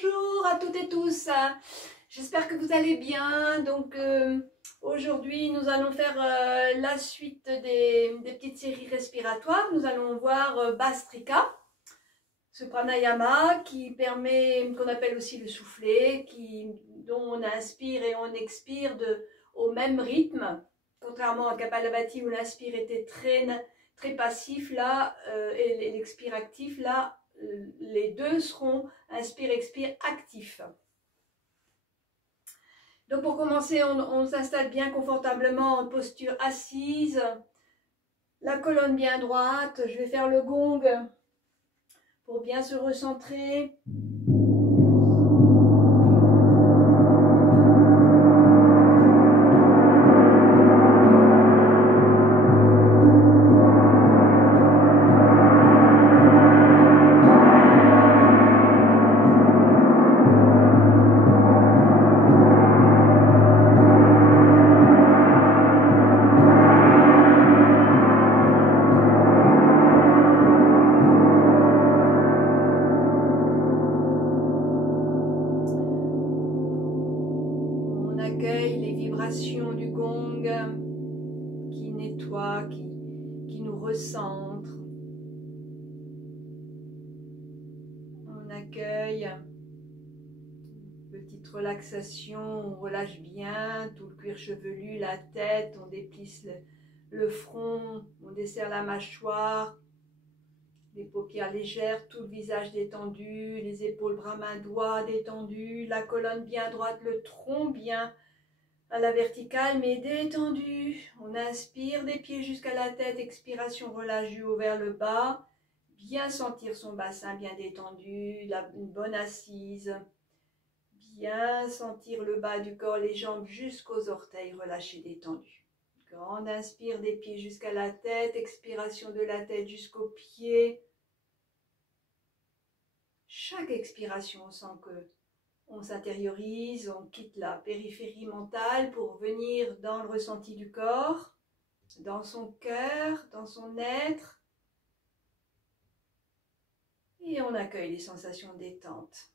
Bonjour à toutes et tous, j'espère que vous allez bien. Donc aujourd'hui nous allons faire la suite des petites séries respiratoires. Nous allons voir Bhastrika, ce pranayama qui permet, qu'on appelle aussi le soufflet, dont on inspire et on expire au même rythme. Contrairement à Kapalabhati où l'inspire était très passif, là, et l'expire actif, là, les deux seront inspire-expire actifs. Donc pour commencer, on s'installe bien confortablement en posture assise, la colonne bien droite. Je vais faire le gong pour bien se recentrer. Du gong qui nettoie, qui nous recentre. On accueille une petite relaxation, on relâche bien tout le cuir chevelu, la tête, on déplisse le front, on desserre la mâchoire, les paupières légères, tout le visage détendu, les épaules, bras, mains, doigts détendus, la colonne bien droite, le tronc bien à la verticale mais détendu. On inspire des pieds jusqu'à la tête, expiration, relâche du haut vers le bas. Bien sentir son bassin bien détendu, une bonne assise. Bien sentir le bas du corps, les jambes jusqu'aux orteils, relâchés, détendus. Grande inspire des pieds jusqu'à la tête, expiration de la tête jusqu'aux pieds. Chaque expiration, on sent que on s'intériorise, on quitte la périphérie mentale pour venir dans le ressenti du corps, dans son cœur, dans son être. Et on accueille les sensations de détente.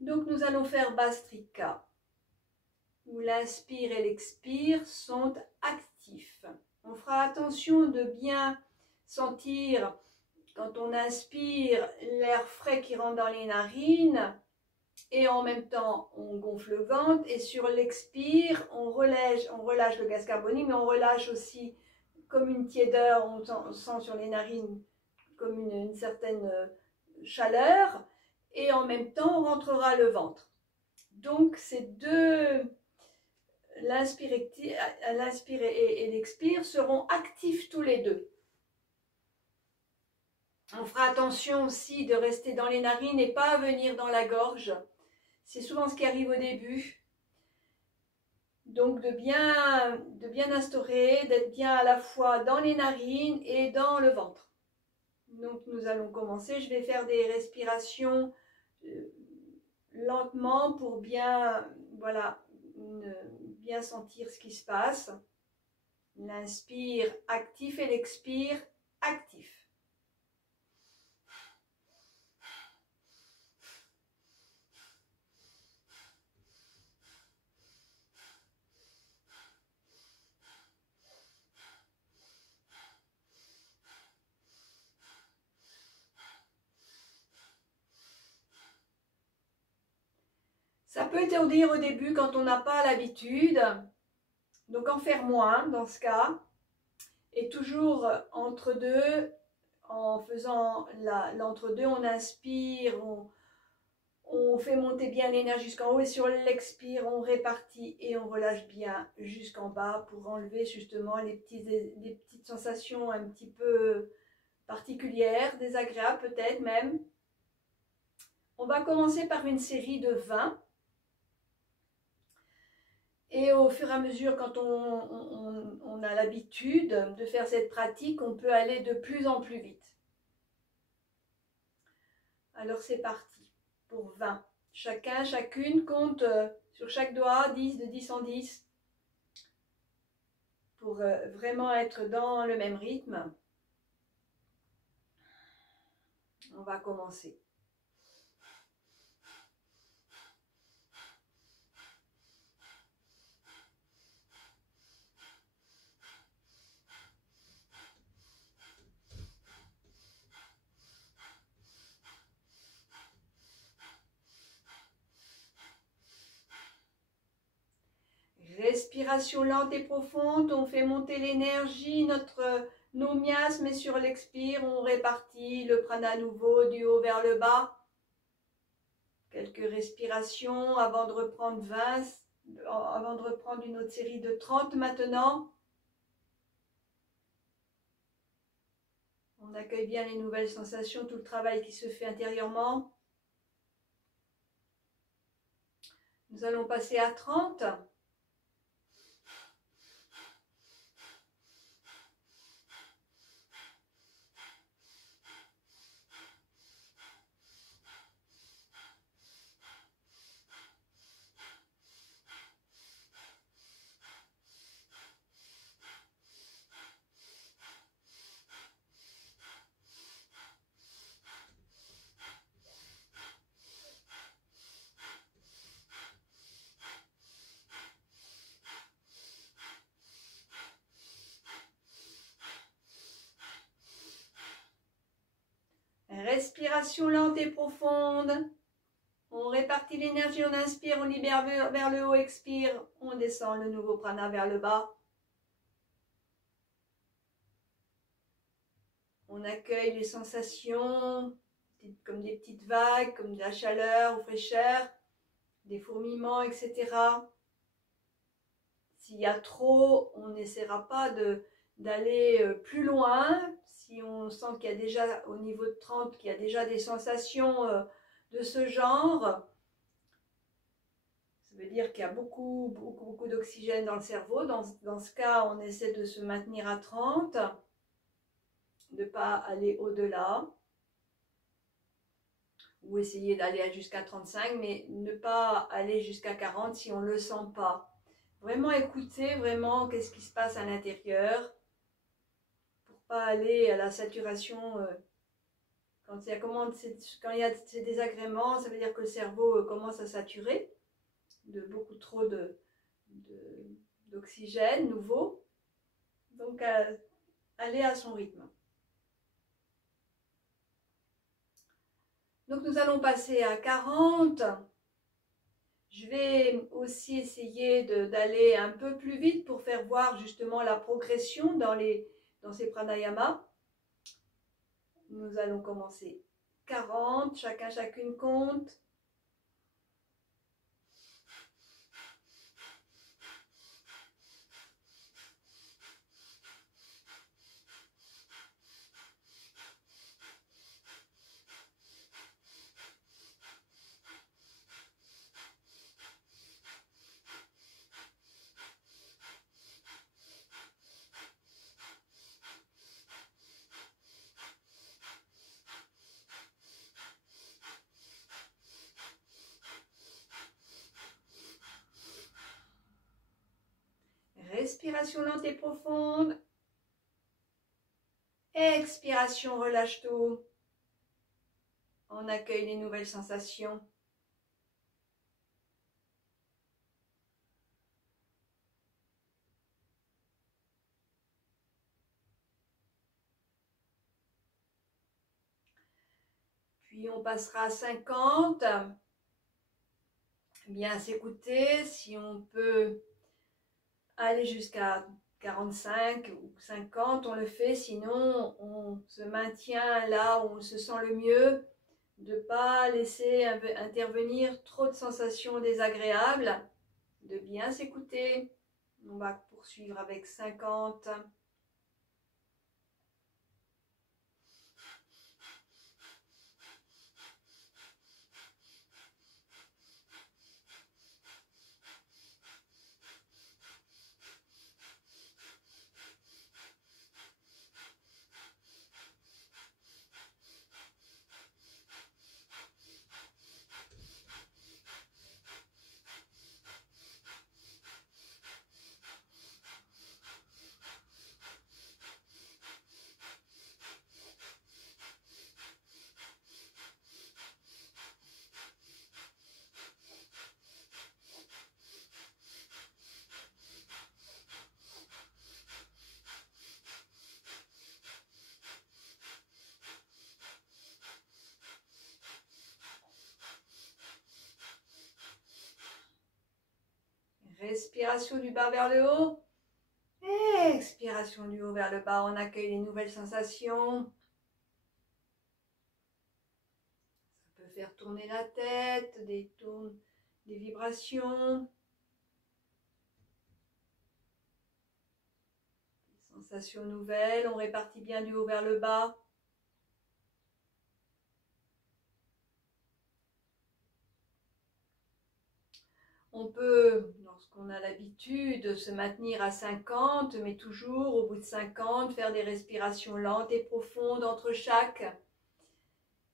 Donc nous allons faire Bhastrika, où l'inspire et l'expire sont actifs. On fera attention de bien sentir, quand on inspire, l'air frais qui rentre dans les narines et en même temps on gonfle le ventre, et sur l'expire on relâche le gaz carbonique, mais on relâche aussi comme une tiédeur, on sent sur les narines comme une certaine chaleur, et en même temps on rentrera le ventre. Donc ces deux, l'inspire et l'expire seront actifs tous les deux. On fera attention aussi de rester dans les narines et pas venir dans la gorge. C'est souvent ce qui arrive au début. Donc de bien instaurer, d'être bien à la fois dans les narines et dans le ventre. Donc nous allons commencer. Je vais faire des respirations lentement pour bien, voilà, bien sentir ce qui se passe. L'inspire actif et l'expire actif. Ça peut étourdir au début quand on n'a pas l'habitude, donc en faire moins dans ce cas, et toujours entre deux, en faisant l'entre-deux, on inspire, on fait monter bien l'énergie jusqu'en haut, et sur l'expire, on répartit et on relâche bien jusqu'en bas pour enlever justement les petites sensations un petit peu particulières, désagréables peut-être même. On va commencer par une série de 20. Et au fur et à mesure, quand on a l'habitude de faire cette pratique, on peut aller de plus en plus vite. Alors c'est parti pour 20. Chacune compte sur chaque doigt 10, de 10 en 10 pour vraiment être dans le même rythme. On va commencer. Respiration lente et profonde, on fait monter l'énergie, nos miasmes, et sur l'expire, on répartit le prana à nouveau du haut vers le bas. Quelques respirations avant de reprendre 20, avant de reprendre une autre série de 30 maintenant. On accueille bien les nouvelles sensations, tout le travail qui se fait intérieurement. Nous allons passer à 30. Respiration lente et profonde. On répartit l'énergie, on inspire, on libère vers le haut, expire, on descend le nouveau prana vers le bas. On accueille les sensations comme des petites vagues, comme de la chaleur ou fraîcheur, des fourmillements, etc. S'il y a trop, on n'essaiera pas d'aller plus loin. Si on sent qu'il y a déjà, au niveau de 30, qu'il y a déjà des sensations de ce genre, ça veut dire qu'il y a beaucoup d'oxygène dans le cerveau. Dans ce cas, on essaie de se maintenir à 30, de ne pas aller au-delà, ou essayer d'aller jusqu'à 35, mais ne pas aller jusqu'à 40 si on ne le sent pas. Vraiment écouter, vraiment qu'est-ce qui se passe à l'intérieur, pour pas aller à la saturation. Quand il y a ces désagréments, ça veut dire que le cerveau commence à saturer de beaucoup trop d'oxygène nouveau. Donc, aller à son rythme. Donc, nous allons passer à 40. Je vais aussi essayer d'aller un peu plus vite pour faire voir justement la progression dans ces pranayamas. Nous allons commencer 40, chacune compte. Respiration lente et profonde. Expiration, relâche tout. On accueille les nouvelles sensations. Puis on passera à 50. Bien s'écouter, si on peut aller jusqu'à 45 ou 50, on le fait, sinon on se maintient là où on se sent le mieux, de ne pas laisser intervenir trop de sensations désagréables, de bien s'écouter. On va poursuivre avec 50. Respiration du bas vers le haut. Expiration du haut vers le bas. On accueille les nouvelles sensations. Ça peut faire tourner la tête, des vibrations. Des sensations nouvelles. On répartit bien du haut vers le bas. On peut, lorsqu'on a l'habitude, se maintenir à 50, mais toujours au bout de 50, faire des respirations lentes et profondes entre chaque.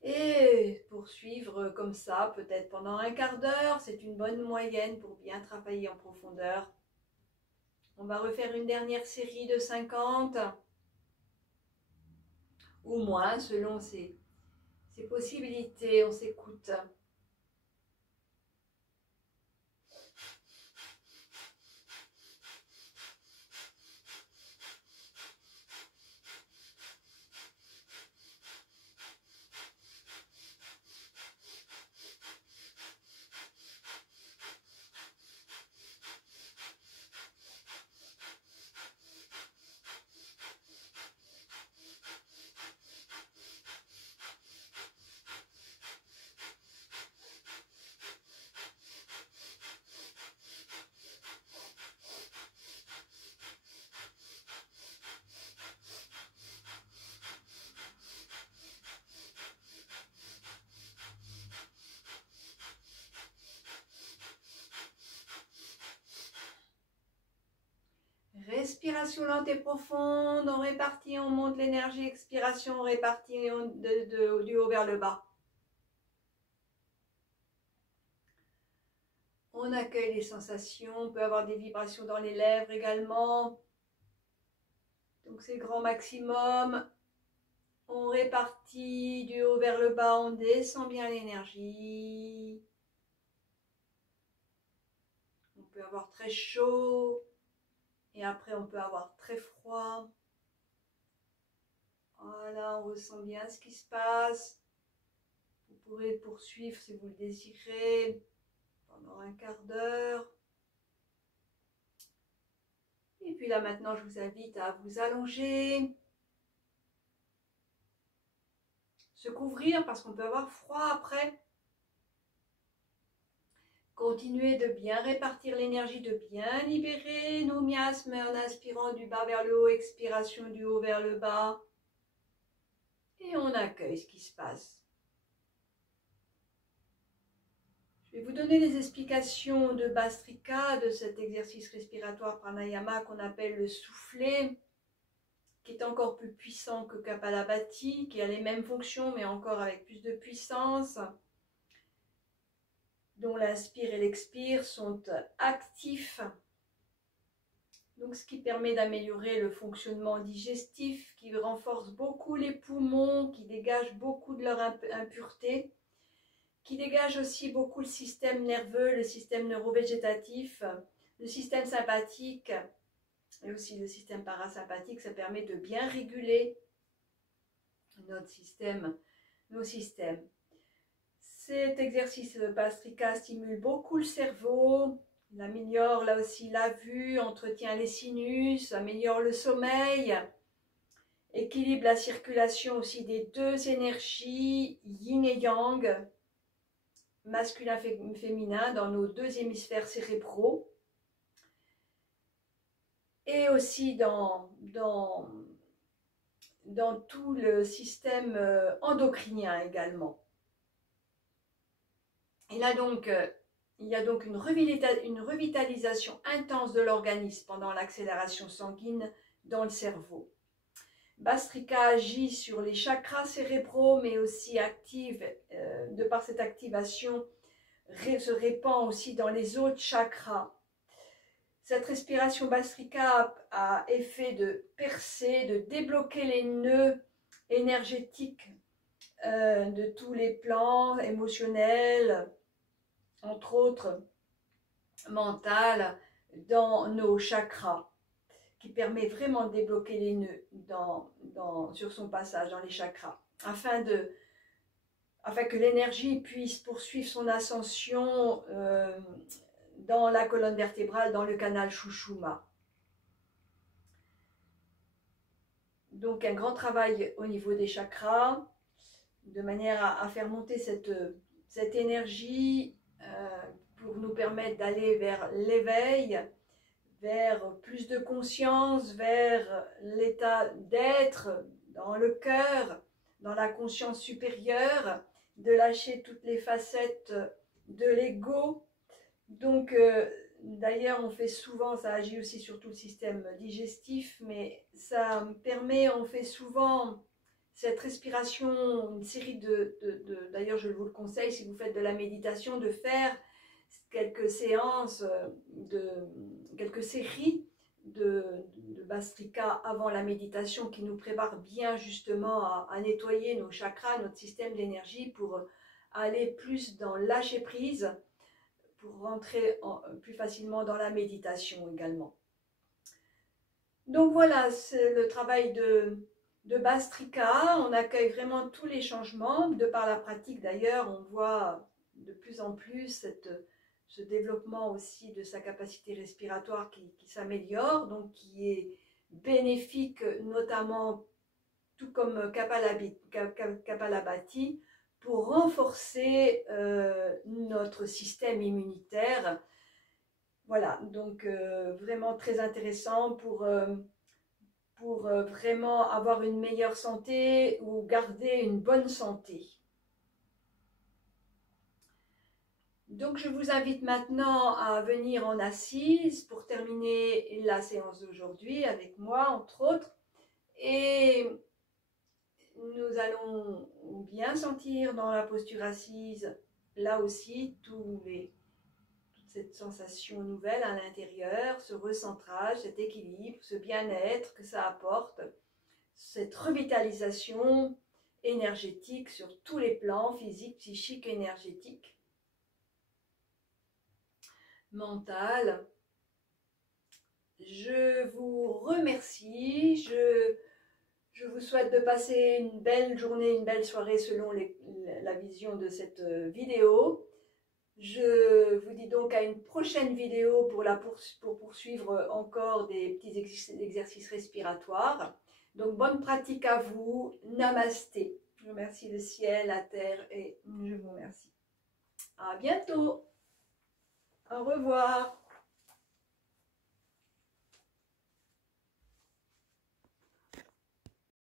Et poursuivre comme ça, peut-être pendant un quart d'heure, c'est une bonne moyenne pour bien travailler en profondeur. On va refaire une dernière série de 50, ou moins, selon ses possibilités. On s'écoute. Respiration lente et profonde, on répartit, on monte l'énergie, expiration, on répartit du haut vers le bas. On accueille les sensations, on peut avoir des vibrations dans les lèvres également. Donc c'est grand maximum. On répartit du haut vers le bas, on descend bien l'énergie. On peut avoir très chaud. Et après, on peut avoir très froid. Voilà, on ressent bien ce qui se passe. Vous pourrez poursuivre si vous le désirez pendant un quart d'heure. Et puis là, maintenant, je vous invite à vous allonger. Se couvrir parce qu'on peut avoir froid après. Continuez de bien répartir l'énergie, de bien libérer nos miasmes en inspirant du bas vers le haut, expiration du haut vers le bas. Et on accueille ce qui se passe. Je vais vous donner les explications de Bhastrika, de cet exercice respiratoire pranayama qu'on appelle le soufflet, qui est encore plus puissant que Kapalabhati, qui a les mêmes fonctions mais encore avec plus de puissance, dont l'inspire et l'expire sont actifs. Donc, ce qui permet d'améliorer le fonctionnement digestif, qui renforce beaucoup les poumons, qui dégage beaucoup de leur impureté, qui dégage aussi beaucoup le système nerveux, le système neurovégétatif, le système sympathique et aussi le système parasympathique. Ça permet de bien réguler nos systèmes. Cet exercice Bhastrika stimule beaucoup le cerveau, il améliore là aussi la vue, entretient les sinus, améliore le sommeil, équilibre la circulation aussi des deux énergies, yin et yang, masculin et féminin, dans nos deux hémisphères cérébraux, et aussi dans tout le système endocrinien également. Il y a donc une revitalisation intense de l'organisme pendant l'accélération sanguine dans le cerveau. Bhastrika agit sur les chakras cérébraux, mais aussi active, de par cette activation, se répand aussi dans les autres chakras. Cette respiration Bhastrika a effet de percer, de débloquer les nœuds énergétiques de tous les plans émotionnels, entre autres mental, dans nos chakras, qui permet vraiment de débloquer les nœuds sur son passage dans les chakras, afin que l'énergie puisse poursuivre son ascension dans la colonne vertébrale, dans le canal Shushuma. Donc un grand travail au niveau des chakras, de manière à faire monter cette énergie pour nous permettre d'aller vers l'éveil, vers plus de conscience, vers l'état d'être dans le cœur, dans la conscience supérieure, de lâcher toutes les facettes de l'ego. Donc, d'ailleurs, on fait souvent, ça agit aussi sur tout le système digestif, mais ça permet, on fait souvent cette respiration, une série d'ailleurs je vous le conseille si vous faites de la méditation, de faire quelques séances, quelques séries de Bastrika avant la méditation qui nous prépare bien justement à nettoyer nos chakras, notre système d'énergie pour aller plus dans lâcher prise, pour rentrer plus facilement dans la méditation également. Donc voilà, c'est le travail de Bastrika. On accueille vraiment tous les changements. De par la pratique d'ailleurs, on voit de plus en plus ce développement aussi de sa capacité respiratoire qui s'améliore, donc qui est bénéfique notamment, tout comme Kapalabhati, pour renforcer notre système immunitaire. Voilà, donc vraiment très intéressant pour vraiment avoir une meilleure santé ou garder une bonne santé. Donc je vous invite maintenant à venir en assise pour terminer la séance d'aujourd'hui avec moi, entre autres. Et nous allons bien sentir dans la posture assise, là aussi, toute cette sensation nouvelle à l'intérieur, ce recentrage, cet équilibre, ce bien-être que ça apporte, cette revitalisation énergétique sur tous les plans, physique, psychique, énergétique, mental. Je vous remercie, je vous souhaite de passer une belle journée, une belle soirée selon la vision de cette vidéo. Je vous dis donc à une prochaine vidéo pour poursuivre encore des petits exercices respiratoires. Donc bonne pratique à vous, namasté. Je remercie le ciel, la terre et je vous remercie. À bientôt. Au revoir.